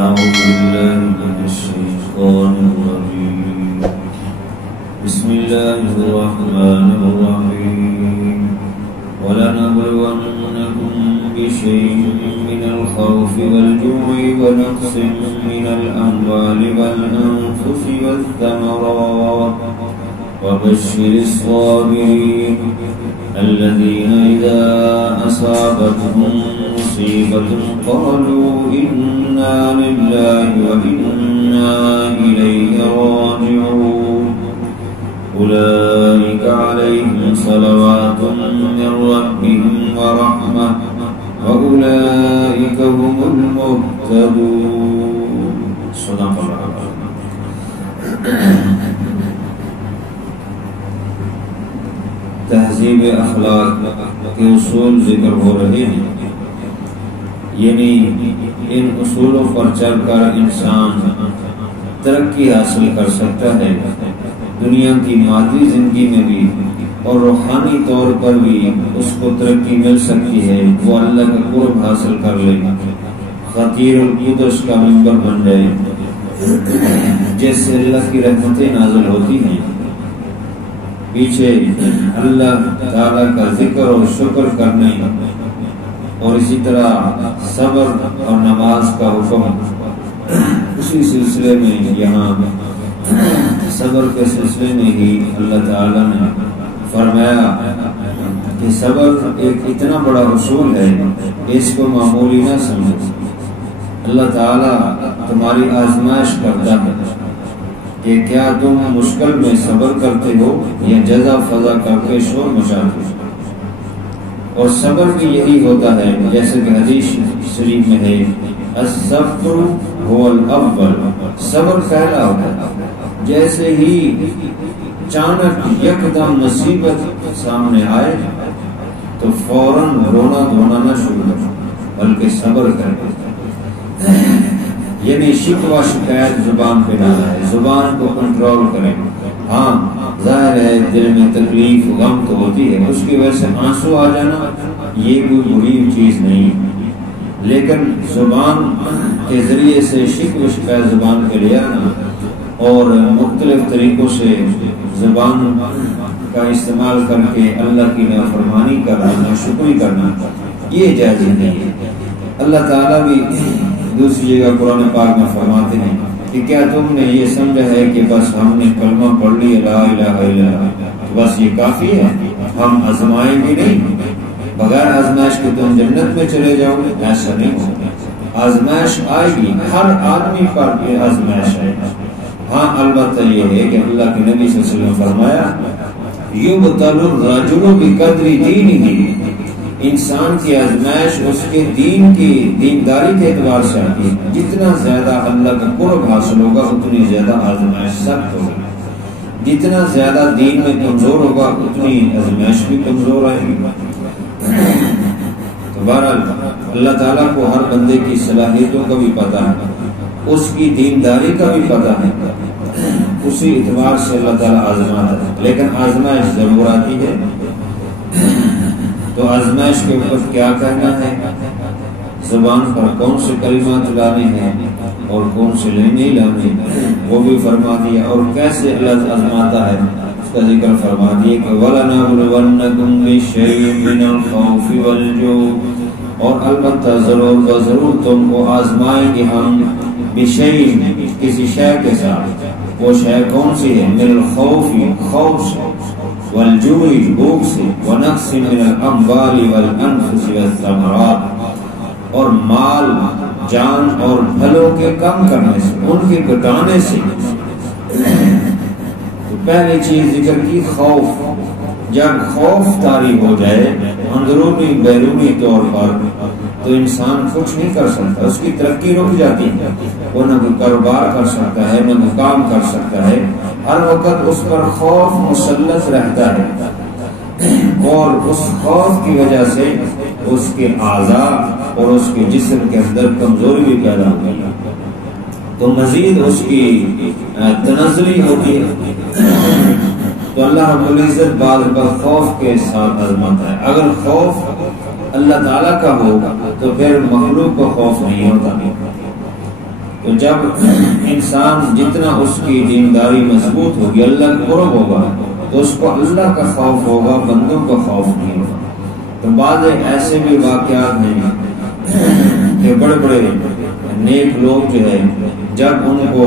أعوذ بالله من الشيطان الرجيم بسم الله الرحمن الرحيم ولنبلونكم بشيء من الخوف والجوع ونقص من الأموال والأنفس والثمرات وبشر الصابرين الذين إذا أصابتهم مصيبة قالوا إنا لله وإنا إليه راجعون أولئك عليهم صلوات من ربهم ورحمة وأولئك هم المهتدون. صدق الله. تہذیب اخلاق کے اصول ذکر ہو رہے ہیں، یعنی ان اصولوں پر چل کر انسان ترقی حاصل کر سکتا ہے، دنیا کی مادی زندگی میں بھی اور روحانی طور پر بھی اس کو ترقی مل سکتی ہے، وہ اللہ کا قرب حاصل کر لے، خطیر القدس کا ممبر بن جائے، جس سے اللہ کی رحمتیں نازل ہوتی ہیں، پیچھے اللہ تعالی کا ذکر اور شکر کرنے اور اسی طرح صبر اور نماز کا حکم، اسی سلسلے میں یہاں صبر کے سلسلے میں ہی اللہ تعالی نے فرمایا کہ صبر ایک اتنا بڑا اصول ہے کہ اس کو معمولی نہ سمجھو، اللہ تعالی تمہاری آزمائش کرتا ہے کہ کیا تم مشکل میں صبر کرتے ہو یا جزا فضا کر کے شور مچاتے ہو. اور صبر بھی یہی ہوتا ہے، جیسے کہ حدیث شریف میں ہے الصبر هو الاول، صبر پہلا ہوتا ہے. جیسے ہی اچانک یکدم مصیبت سامنے آئے تو فوراً رونا دھونا نہ شروع کرو، بلکہ صبر کرو، یعنی شکوہ شکایت زبان پہ نہ آئے، زبان کو کنٹرول کریں. ہاں ظاہر ہے دل میں تکلیف غم تو ہوتی ہے، اس کی وجہ سے آنسو آ جانا یہ کوئی بری چیز نہیں، لیکن زبان کے ذریعے سے شکوہ شکایت زبان پہ لے آنا اور مختلف طریقوں سے زبان کا استعمال کر کے اللہ کی نافرمانی کرنا، ناشکری کرنا، یہ جائز نہیں ہے. اللہ تعالیٰ بھی دوسری جگہ قرآن پاک میں فرماتے ہیں کہ کیا تم نے یہ سمجھا ہے کہ بس ہم نے کلمہ پڑھ لی لا الہ الا اللہ تو بس یہ کافی ہے، ہم آزمائیں گے نہیں، بغیر آزمائش کے تم جنت میں چلے جاؤ گے؟ ایسا نہیں ہوگا، آزمائش آئے گی، ہر آدمی پر یہ آزمائش ہے. ہاں البتہ یہ ہے کہ اللہ کے نبی صلی اللہ علیہ وسلم فرمایا یبتل الرجل بقدر دینہ، انسان کی آزمائش اس کے دین کی دینداری کے اعتبار سے آتی ہے. جتنا زیادہ اللہ کا قرب حاصل ہوگا اتنی زیادہ آزمائش سخت ہوگی، جتنا زیادہ دین میں کمزور ہوگا اتنی آزمائش بھی کمزور آئے گی. تو بہرحال اللہ تعالیٰ کو ہر بندے کی صلاحیتوں کا بھی پتہ ہے، اس کی دینداری کا بھی پتہ ہے، اسی اعتبار سے اللہ تعالیٰ آزماتا ہے. لیکن آزمائش ضرور آتی ہے، تو آزمائش کے اوپر کیا کہنا ہے، زبان پر کون سے کلمات لانے ہیں اور کون سے نہیں لانے، وہ بھی فرما دیا. اور کیسے اللہ آزماتا ہے اس کا ذکر فرما دیا کہ وَلَنَبْلُوَنَّكُمْ بِشَيْءٍ مِّنَ الْخَوْفِ وَالْجُوعِ، اور البتہ ضرور بضرور تم کو آزمائیں گے ہم بشیء، کسی شے کے ساتھ. وہ شے کون سی ہے؟ من الخوف، خوف سے، والجوع، بھوک سے، ونقص من الاموال والانفس والثمرات، اور مال، جان اور پھلوں کے کم کرنے سے، ان کے گھٹانے سے. تو پہلی چیز ذکر کی خوف. جب خوف طاری ہو جائے اندرونی بیرونی طور پر تو انسان کچھ نہیں کر سکتا، اس کی ترقی رک جاتی ہے، وہ نہ کاروبار کر سکتا ہے نہ کام کر سکتا ہے. ہر وقت اس پر خوف مسلط رہتا ہے، اور اس خوف کی وجہ سے اس کے اعضاء اور اس کے جسم کے اندر کمزوری بھی پیدا ہوتی ہے، تو مزید اس کی تنزلی ہوتی ہے. تو اللہ رب العزت بعض کا خوف کے ساتھ آزماتا ہے. اگر خوف اللہ تعالیٰ کا ہوگا تو پھر مخلوق کو خوف نہیں ہوتا. تو جب انسان جتنا اس کی دینداری مضبوط ہوگی، اللہ کا قرب ہوگا، تو اس کو اللہ کا خوف ہوگا، بندوں کا خوف نہیں ہوگا۔ تو بعض ایسے بھی واقعات ہیں کہ بڑے بڑے نیک لوگ جو ہے، جب ان کو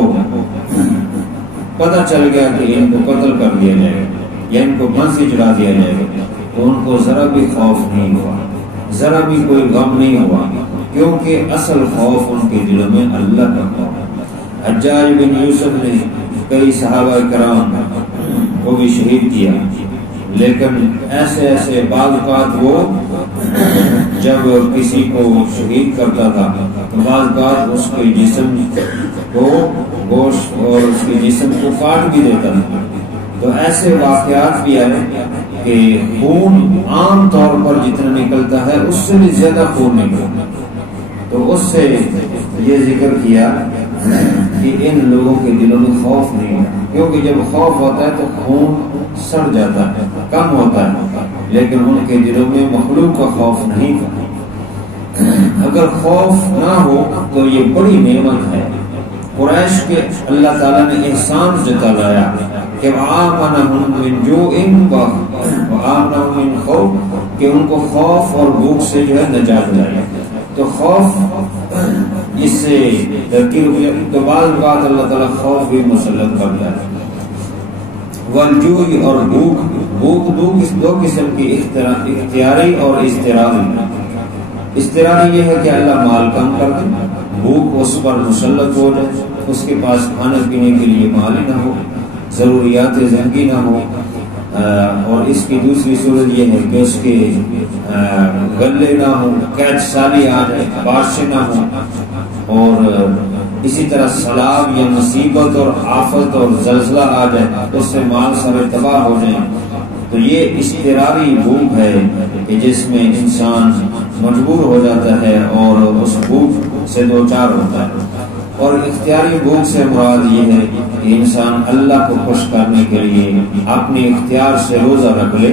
پتہ چل گیا کہ ان کو قتل کر دیا جائے گا یا ان کو پھانسی چڑھا دیا جائے گا، تو ان کو ذرا بھی خوف نہیں ہوا، ذرا بھی کوئی غم نہیں ہوا، کیونکہ اصل خوف ان کے دلوں میں اللہ کا خوف۔ حجاج بن یوسف نے کئی صحابہ کرام کو بھی شہید کیا، لیکن ایسے ایسے بعض اوقات وہ جب کسی کو شہید کرتا تھا تو بعض اوقات اس کے جسم کو گوشت اور اس کے جسم کو کاٹ بھی دیتا تھا۔ تو ایسے واقعات بھی آئے کہ خون عام طور پر جتنا نکلتا ہے اس سے بھی زیادہ خون نکلتا، تو اس سے یہ ذکر کیا کہ ان لوگوں کے دلوں میں خوف نہیں ہے، کیونکہ جب خوف ہوتا ہے تو خون سڑ جاتا ہے، کم ہوتا ہے، لیکن ان کے دلوں میں مخلوق کا خوف نہیں تھا۔ اگر خوف نہ ہو تو یہ بڑی نعمت ہے۔ قریش کے اللہ تعالیٰ نے احسان جتلایا کہ آمنہم من جوع وآمنہم من خوف، کہ ان کو خوف اور بھوک سے جو ہے نجات دلائی۔ تو خوف اس سے تو بعض بات اللہ تعالیٰ خوف بھی مسلط کرتا ہے۔ والجوع اور بھوک دو قسم کی، اختیاری اور اضطراری۔ اضطراری یہ ہے کہ اللہ مال کم کر دے، بھوک اس پر مسلط ہو جائے، اس کے پاس کھانے پینے کے لیے مال ہی نہ ہو، ضروریات زندگی نہ ہو، اور اس کی دوسری صورت یہ ہے کہ اس کے غلے نہ ہو، قید سالی آ جائے، بارشیں نہ ہوں، اور اسی طرح سیلاب یا مصیبت اور آفت اور زلزلہ آ جائے، اس سے مال سارے تباہ ہو جائیں۔ تو یہ اضطراری بھوک ہے کہ جس میں انسان مجبور ہو جاتا ہے اور اس بھوک سے دوچار ہوتا ہے۔ اور اختیاری بھوک سے مراد یہ ہے کہ انسان اللہ کو خوش کرنے کے لیے اپنے اختیار سے روزہ رکھ لے،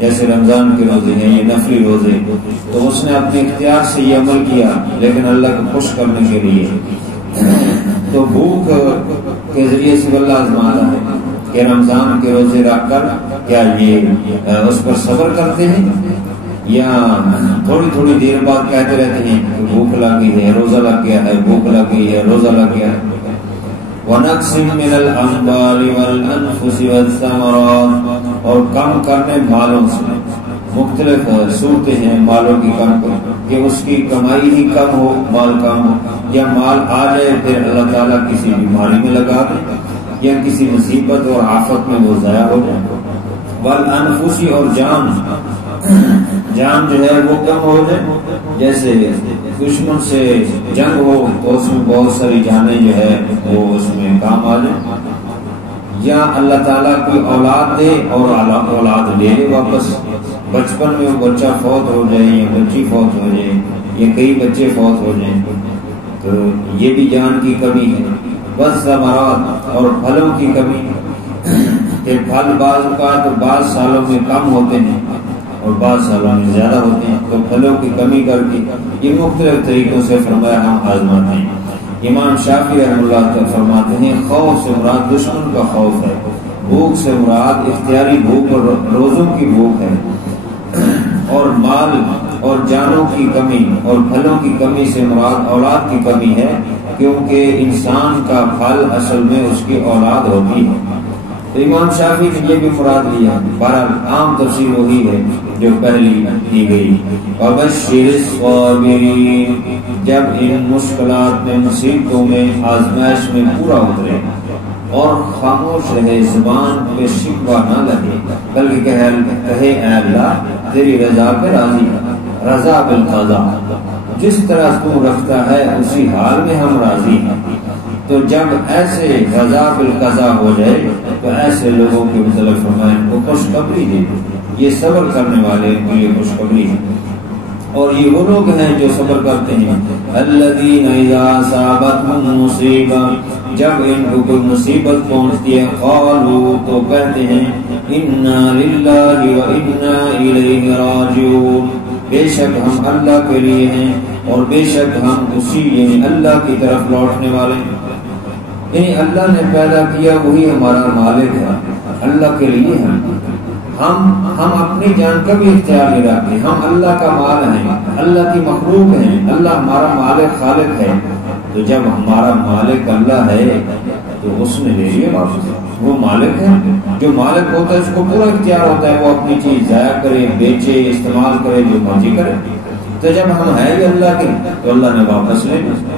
جیسے رمضان کے روزے ہیں، یہ نفلی روزے، تو اس نے اپنے اختیار سے یہ عمل کیا لیکن اللہ کو خوش کرنے کے لیے۔ تو بھوک کے ذریعے سے اللہ آزماتا ہے کہ رمضان کے روزے رکھ کر کیا یہ اس پر صبر کرتے ہیں، یا تھوڑی تھوڑی دیر بعد کہتے رہتے ہیں کہ بھوک لگی ہے، روزہ لگ گیا ہے، بھوک لگی ہے، روزہ لگ گیا ہے۔ وَنَقْصٍ مِّنَ الْأَمْوَالِ وَالْأَنفُسِ وَالثَّمَرَاتِ، اور کم کرنے مالوں سے۔ مختلف صورتیں ہیں مالوں کی کم کہ اس کی کمائی ہی کم ہو، مال کم ہو، یا مال آ جائے پھر اللہ تعالیٰ کسی بیماری میں لگا دے، یا کسی مصیبت اور آفت میں وہ ضائع ہو جائے۔ والانفس، اور جان جو ہے وہ کم ہو جائے، جیسے دشمن سے جنگ ہو تو اس میں بہت ساری جانیں جو ہے وہ اس میں کام آ جائیں، یا اللہ تعالیٰ کی اولاد دے اور اولاد لے لے واپس، بچپن میں وہ بچہ فوت ہو جائے یا بچی فوت ہو جائے یا کئی بچے فوت ہو جائیں، تو یہ بھی جان کی کمی ہے۔ بس ثمرات، اور پھلوں کی کمی کہ پھل بعض اوقات بعض سالوں میں کم ہوتے ہیں اور بعض سالوں میں زیادہ ہوتے ہیں، تو پھلوں کی کمی کر کے یہ مختلف طریقوں سے فرمایا ہم آزماتے ہیں۔ امام شافعی رحمۃ اللہ فرماتے ہیں خوف سے مراد دشمن کا خوف ہے، بھوک سے مراد اختیاری بھوک اور روزوں کی بھوک ہے، اور مال اور جانوں کی کمی اور پھلوں کی کمی سے مراد اولاد کی کمی ہے، کیونکہ انسان کا پھل اصل میں اس کی اولاد ہوتی ہے۔ تو امام شافعی نے یہ بھی مراد لیا، بہرحال عام تفسیر وہی ہے جو پہلی دی گئی۔ وَبَشِّرِ الصَّابِرِينَ، جب ان مشکلات میں، مصیبتوں میں، آزمائش میں پورا اترے اور خاموش رہے، زبان پہ شکوہ نہ لگے، بلکہ کہے اے اللہ تیری رضا پہ راضی، رضا بالقضا، جس طرح تو رکھتا ہے اسی حال میں ہم راضی ہیں۔ تو جب ایسے رضا بالقضا ہو جائے تو ایسے لوگوں کے متعلق فرمائیں کو خوشخبری دے، یہ صبر کرنے والے کے لیے خوشخبری ہے۔ اور یہ وہ لوگ ہیں جو صبر کرتے ہیں، الذین اذا اصابتهم مصیبہ، جب ان کو کوئی مصیبت پہنچتی ہے، قالوا، تو کہتے ہیں انا للہ وانا الیہ راجعون، بے شک ہم اللہ کے لیے ہیں اور بے شک ہم اسی یعنی اللہ کی طرف لوٹنے والے ہیں. یعنی اللہ نے پیدا کیا وہی ہمارا مالک ہے، اللہ کے لیے ہم اپنی جان کا بھی اختیار نہیں رکھتے. ہم اللہ کا مال ہیں، اللہ کی مخلوق ہیں، اللہ ہمارا مالک خالق ہے. تو جب ہمارا مالک اللہ ہے تو اس نے لے لیا واپس. وہ مالک ہے، جو مالک ہوتا ہے اس کو پورا اختیار ہوتا ہے، وہ اپنی چیز ضائع کرے، بیچے، استعمال کرے، جو مرضی کرے. تو جب ہم ہیں ہی اللہ کے تو اللہ نے واپس لے لیا،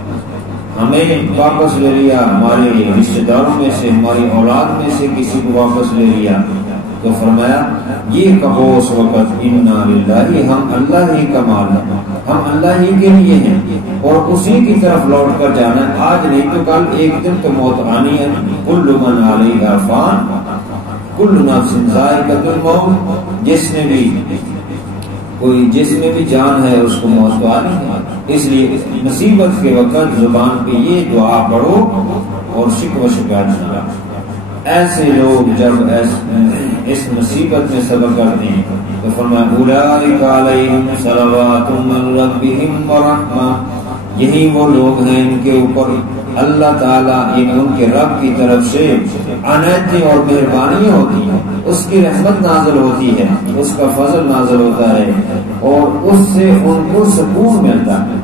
ہمیں واپس لے لیا، ہمارے رشتے داروں میں سے، ہماری اولاد میں سے کسی کو واپس لے لیا. تو فرمایا یہ کہو اس وقت انا للہ، ہم اللہ ہی کا مال ہے، ہم اللہ ہی کے لیے ہیں اور اسی کی طرف لوٹ کر جانا ہے. آج نہیں تو کل ایک دن تو موت آنی ہے. کل من علیہا فان کل نفس ذائقۃ الموت، جس میں بھی جان ہے اس کو موت تو آنی ہے. اس لیے مصیبت کے وقت زبان پہ یہ دعا پڑھو اور شکوہ شکایت نہ رکھو. ایسے لوگ جب اس مصیبت میں صبر کرتے ہیں تو فرمایا اولئک علیہم صلوات من ربہم ورحمہ، یہی وہ لوگ ہیں ان کے اوپر اللہ تعالیٰ ان کے رب کی طرف سے عنایتیں اور مہربانی ہوتی ہیں، اس کی رحمت نازل ہوتی ہے، اس کا فضل نازل ہوتا ہے اور اس سے ان کو سکون ملتا ہے.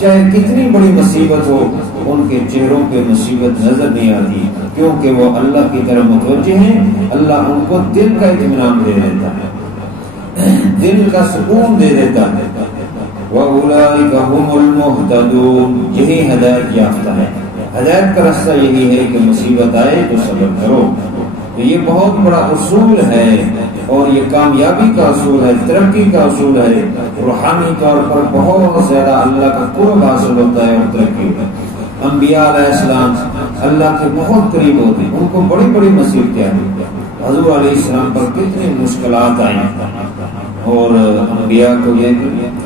چاہے کتنی بڑی مصیبت ہو ان کے چہروں پہ مصیبت نظر نہیں آتی، کیونکہ وہ اللہ کی طرف متوجہ ہیں. اللہ ان کو دل کا اطمینان دے دیتا ہے، دل کا سکون دے دیتا ہے. وَأُولَئِكَ هُمُ الْمُهْتَدُونَ، یہی ہدایت یافتہ ہے. ہدایت کا راستہ یہی ہے کہ مصیبت آئے تو صبر کرو. تو یہ بہت بڑا اصول ہے اور یہ کامیابی کا اصول ہے، ترقی کا اصول ہے. روحانی طور پر بہت زیادہ اللہ کا قرب حاصل ہوتا ہے اور ترقی ہوتا ہے. انبیاء علیہ السلام اللہ کے بہت قریب ہوتے ہیں، ان کو بڑی بڑی مصیبتیں آئی. حضور علیہ السلام پر کتنی مشکلات آئیں اور انبیاء کو یہ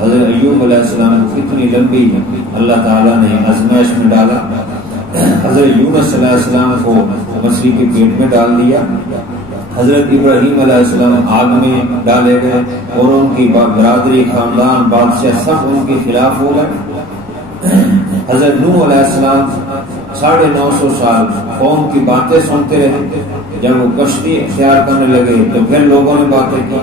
حضرت ایوب علیہ السلام کو کتنی لمبی اللہ تعالیٰ نے آزمائش میں ڈالا. حضرت یونس علیہ السلام کو مچھلی کے پیٹ میں ڈال دیا. حضرت ابراہیم علیہ السلام آگ میں ڈالے گئے اور ان کی برادری، خاندان، بادشاہ سب ان کے خلاف ہو گئے. حضرت نوح علیہ السلام 950 سال قوم کی باتیں سنتے رہے. جب وہ کشتی اختیار کرنے لگے تو پھر لوگوں نے باتیں کی.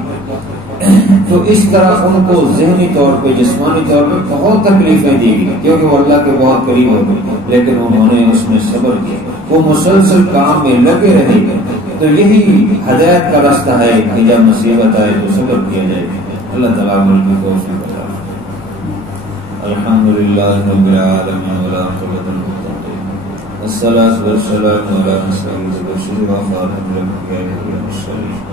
تو اس طرح ان کو ذہنی طور پہ، جسمانی طور پہ بہت تکلیفیں دی گئی کیونکہ وہ اللہ کے بہت قریب ہو گئے، لیکن انہوں نے اس میں صبر کیا، وہ مسلسل کام میں لگے رہے. تو یہی ہدایت کا راستہ ہے کہ جب مصیبت آئے تو صبر کیا جائے. اللہ تعالیٰ ملک کو توفیق عطا فرمائے. الحمدللہ رب العالمین والعاقبۃ للمتقین والصلاۃ والسلام علی رسول اللہ وخاتم الانبیاء والمرسلین.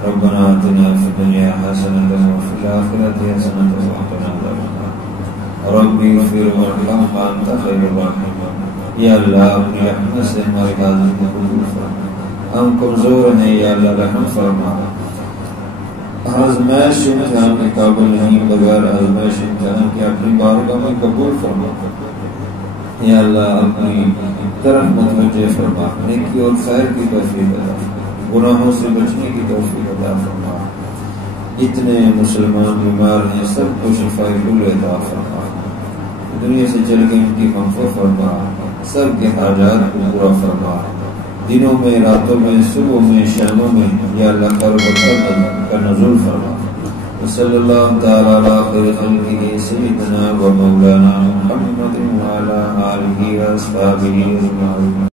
ربنا آتنا فی الدنیا حسنۃ وفی الآخرۃ حسنۃ وقنا عذاب النار. رب اغفر وارحم وانت خیر الراحمین. یا اللہ اپنی رحمت سے ہماری حاضری کو قبول فرما. ہم کمزور ہیں یا اللہ رحم فرما. آزمائش امتحان کے قابل نہیں، بغیر آزمائش امتحان کے اپنی بارگاہ میں قبول فرما. یا اللہ اپنی طرف متوجہ فرما، نیکی اور خیر کی توفیق عطا فرما، گناہوں سے بچنے کی توفیق عطا فرما. اتنے مسلمان بیمار ہیں، سب کو شفاء کل عطا فرما. دنیا سے چل کے ان کی مغفرت فرما، سب کے حاجات کو پورا فرما. دنوں میں، راتوں میں، صبح میں، شاموں میں یا اللہ کا نزول فرما. صلی اللہ تعالی علی خیر خلقہ سیدنا و مولانا محمد وعلی آلہ و اصحابہ اجمعین.